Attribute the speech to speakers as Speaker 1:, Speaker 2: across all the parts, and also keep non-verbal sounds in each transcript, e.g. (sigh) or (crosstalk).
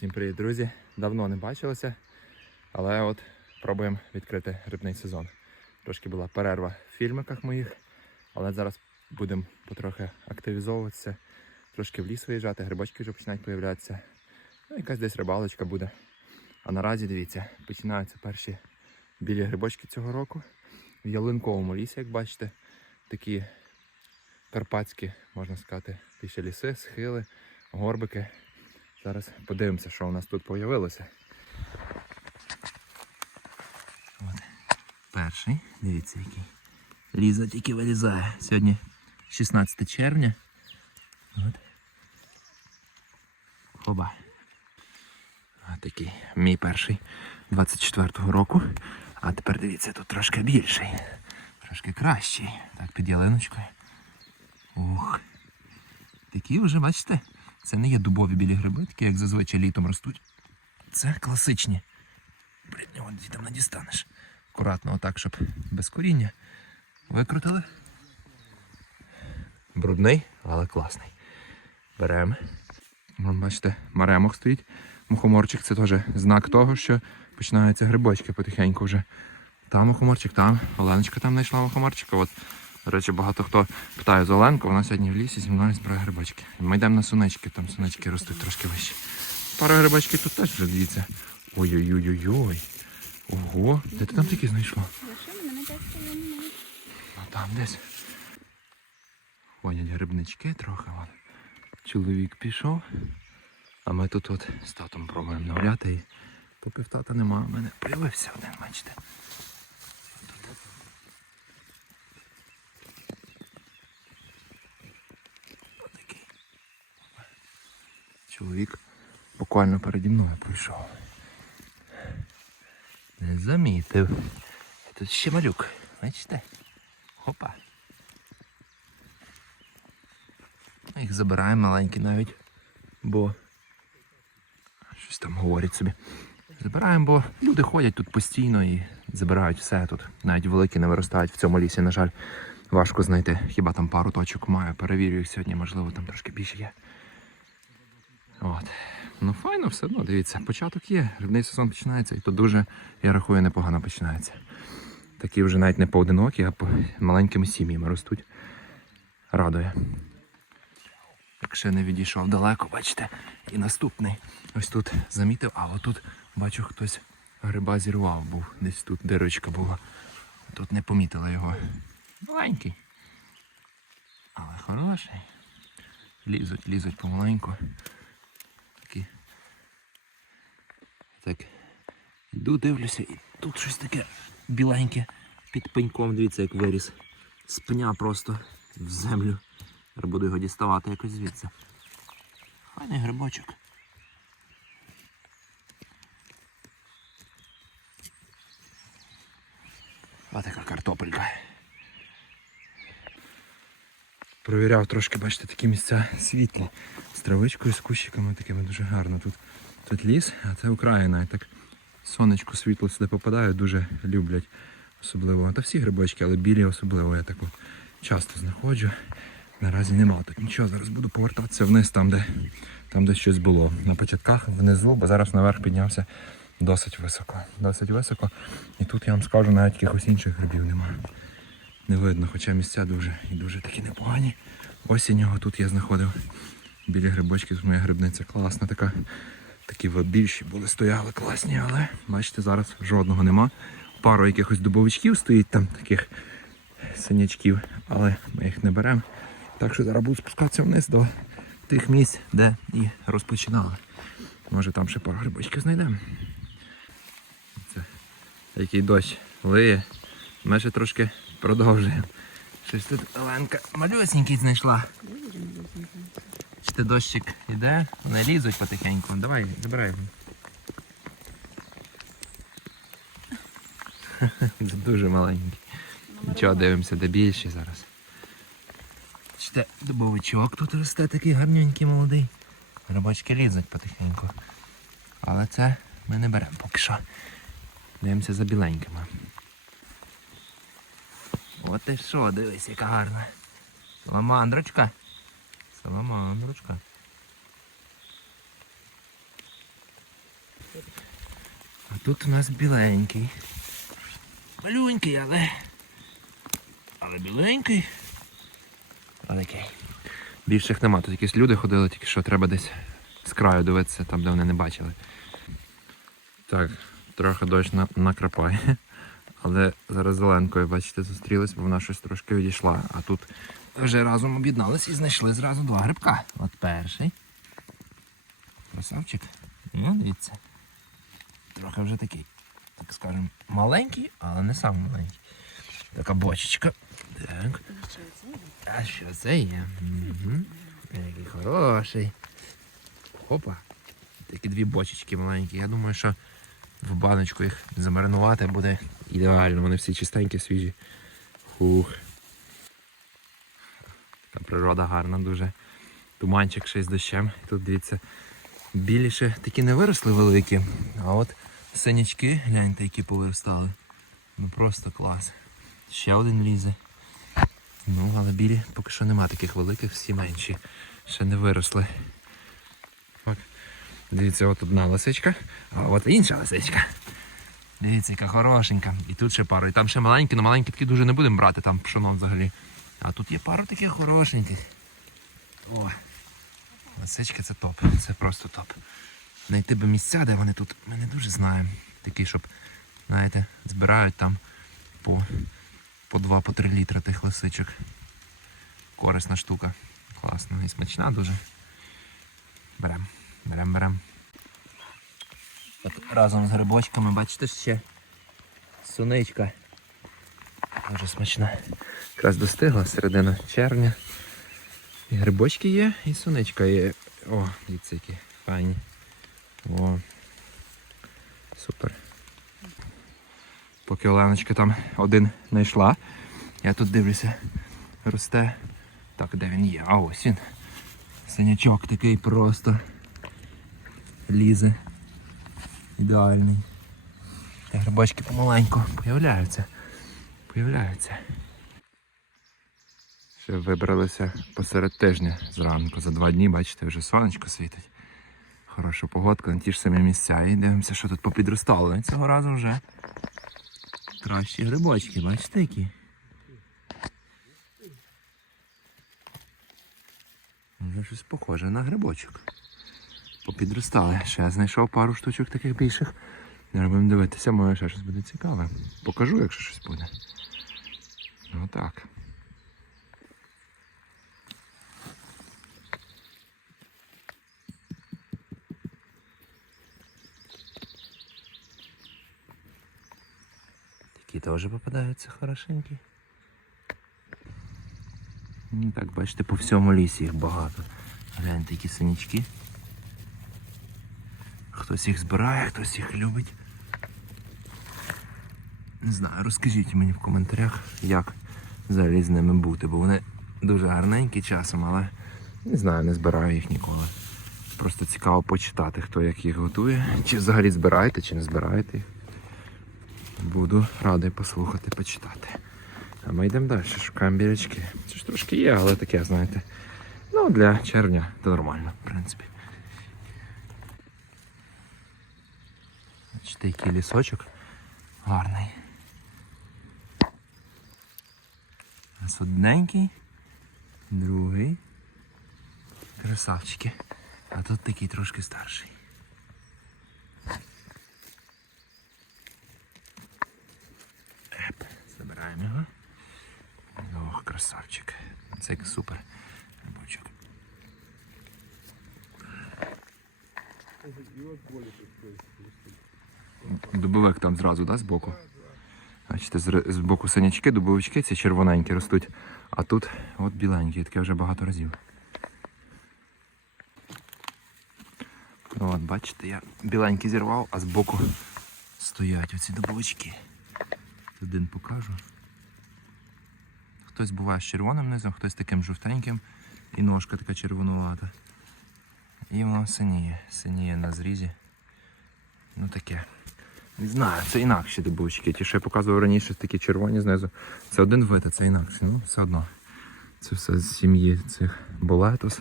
Speaker 1: Всім привіт, друзі! Давно не бачилися, але от пробуємо відкрити грибний сезон. Трошки була перерва в фільмиках моїх, але зараз будемо потрохи активізовуватися, трошки в ліс виїжджати, грибочки вже починають появлятися. Ну, якась десь рибалочка буде. А наразі дивіться, починаються перші білі грибочки цього року. В ялинковому лісі, як бачите, такі карпатські, можна сказати, більше ліси, схили, горбики. Зараз подивимося, що у нас тут появилося. От. Перший, дивіться який. Ліза тільки вилізає. Сьогодні 16 червня. От. Хоба. Такий мій перший 24-го року. А тепер дивіться, тут трошки більший. Трошки кращий. Так, під ялиночкою. Ух. Такі вже, бачите, це не є дубові білі гриби, такі, як зазвичай літом ростуть. Це класичні. Блін, вон там не дістанеш. Акуратно, отак, щоб без коріння. Викрутили. Брудний, але класний. Беремо. Бачите, маремок стоїть. Мухоморчик це теж знак того, що починаються грибочки потихеньку вже. Там мухоморчик, там. Оленочка там знайшла мухоморчика. От, до речі, багато хто питає з Оленку, вона сьогодні в лісі зі мною збирає грибочки. Ми йдемо на сунички, там сунички ростуть трошки вище. Пара грибочків тут теж вже дивіться. Ой-ой-ой-ой-ой. Ого, де ти там такі знайшла? Ну там десь. Ходять грибнички трохи. От. Чоловік пішов. А ми тут от з татом пробуємо нагуляти і поки в тата нема, в мене появився один, бачите. Чоловік буквально переді мною прийшов. Не замітив. Тут ще малюк, бачите? Хопа. Їх забираємо маленькі навіть, бо щось там говорять собі. Забираємо, бо люди ходять тут постійно і забирають все тут. Навіть великі не виростають в цьому лісі, на жаль, важко знайти. Хіба там пару точок маю, перевірю їх сьогодні, можливо, там трошки більше є. От. Ну файно, все одно, дивіться, початок є. Грибний сезон починається, і то дуже, я рахую, непогано починається. Такі вже навіть не поодинокі, а по маленькими сім'ями ростуть. Радує. Так ще не відійшов далеко, бачите. І наступний. Ось тут замітив, а отут бачу хтось гриба зірвав був. Десь тут дирочка була. Тут не помітила його. Маленький. Але хороший. Лізуть, лізуть помаленьку. Такі. Так. Йду, дивлюся, і тут щось таке біленьке під пеньком, дивіться, як виріс. З пня просто в землю. Тепер буду його діставати якось звідси. Файний грибочок. Ось така картопелька. Провіряв трошки, бачите, такі місця світла. З травичкою, з кущиками такими дуже гарно. Тут, тут ліс, а це Україна. І так сонечко, світло сюди попадає, дуже люблять. Особливо. Та всі грибочки, але білі особливо я так от часто знаходжу. Наразі нема тут нічого. Зараз буду повертатися вниз, там, де, там, де щось було. На початках внизу, бо зараз наверх піднявся досить високо. Досить високо. І тут я вам скажу, навіть якихось інших грибів немає. Не видно, хоча місця дуже і дуже такі непогані. Осіннього тут я знаходив білі грибочки, тут моя грибниця класна така. Такі більші були, стояли класні, але бачите, зараз жодного нема. Пару якихось дубовичків стоїть там, таких синячків, але ми їх не беремо. Так що зараз буду спускатися вниз до тих місць, де і розпочинали. Може там ще пару грибочків знайдемо. Це який дощ лиє. Ми ще трошки продовжуємо. Щось тут Оленка малюсенький знайшла. Чи ти дощик йде? Вони лізуть потихеньку. Давай, забирай. (laughs) Дуже маленький. Нічого, дивимося, де більші зараз. Бачите, дубовичок тут росте такий гарненький молодий. Грибочки лізуть потихеньку. Але це ми не беремо поки що. Дивимося за біленькими. От і що, дивись, яка гарна. Саламандрочка. Саламандрочка. А тут у нас біленький. Малюнький, але. Але біленький. Але. Більших нема. Тут якісь люди ходили, тільки що треба десь з краю дивитися, там, де вони не бачили. Так, трохи дощ на, накрапає. Але зараз з Оленкою, бачите, зустрілись, бо вона щось трошки відійшла. А тут вже разом об'єднались і знайшли зразу два грибка. От перший. Красавчик. Ну, дивіться. Трохи вже такий, так скажемо, маленький, але не сам маленький. Така бочечка. Так. А що це є? Угу. Який хороший. Опа. Такі дві бочечки маленькі. Я думаю, що в баночку їх замаринувати буде ідеально. Вони всі чистенькі, свіжі. Хух. Така природа гарна дуже. Туманчик ще з дощем. І Тут дивіться, біліше такі не виросли великі, а от синячки, гляньте, які повиростали. Ну просто клас. Ще один лізе. Ну, але білі поки що нема таких великих, всі менші. Ще не виросли. Так. Дивіться, от одна лисичка, а от інша лисичка. Дивіться, яка хорошенька. І тут ще пару. І там ще маленькі, але маленькі такі дуже не будемо брати там пшоном взагалі. А тут є пару таких хорошеньких. О, лисички це топ. Це просто топ. Знайти би місця, де вони тут, ми не дуже знаємо. Такі, щоб, знаєте, збирають там по, по 2 по 3 літри тих лисичок. Корисна штука. Класна і смачна дуже. Берем, берем, берем. Разом з грибочками, бачите ще суничка. Дуже смачна. Якраз достигла середина червня. І грибочки є, і суничка є. О, дивіться, які файні. О. Супер. Поки Оленочка там один знайшла, я тут дивлюся, росте. Так, де він є? А ось він. Синячок такий просто лізе. Ідеальний. Грибочки помаленьку появляються. Появляються. Ще вибралися посеред тижня зранку. За два дні, бачите, вже сонечко світить. Хороша погодка на ті ж самі місця. І дивимося, що тут попідростало. І цього разу вже кращі грибочки, бачите які? Вже щось похоже на грибочок. Попідростали. Ще я знайшов пару штучок таких більших. Будемо дивитися, може ще щось буде цікаве. Покажу, якщо щось буде. Ну так. Такі теж попадаються хорошенькі. Ну так, бачите, по всьому лісі їх багато. Гляньте, які синячки. Хтось їх збирає, хтось їх любить. Не знаю, розкажіть мені в коментарях, як взагалі з ними бути, бо вони дуже гарненькі часом, але не знаю, не збираю їх ніколи. Просто цікаво почитати, хто як їх готує. Чи взагалі збираєте, чи не збираєте їх. Буду радий послухати, почитати. А ми йдемо далі, шукаємо бірячки. Це ж трошки є, але таке, знаєте. Ну, для червня то нормально, в принципі. Бачите, який лісочок гарний. Ось одненький, другий. Красавчики. А тут такий трошки старший. Еп, забираємо його. Ох, красавчик. Це супер. Рибочок. Дубовик там зразу, да, збоку? Бачите, з, боку синячки, дубовички ці червоненькі ростуть, а тут от біленькі, таке вже багато разів. От, бачите, я біленькі зірвав, а збоку стоять оці дубовички. Один покажу. Хтось буває з червоним низом, хтось таким жовтеньким і ножка така червонувата. І воно синіє, синіє на зрізі. Ну таке. Не знаю, це інакші дубовички. Ті, що я показував раніше, такі червоні знизу. Це один вид, а це інакше. Ну, все одно. Це все з сім'ї цих болетос.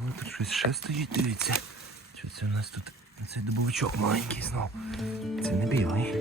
Speaker 1: Але тут щось ще стоїть, дивіться. Що це у нас тут Цей дубовичок маленький знов. Це не білий.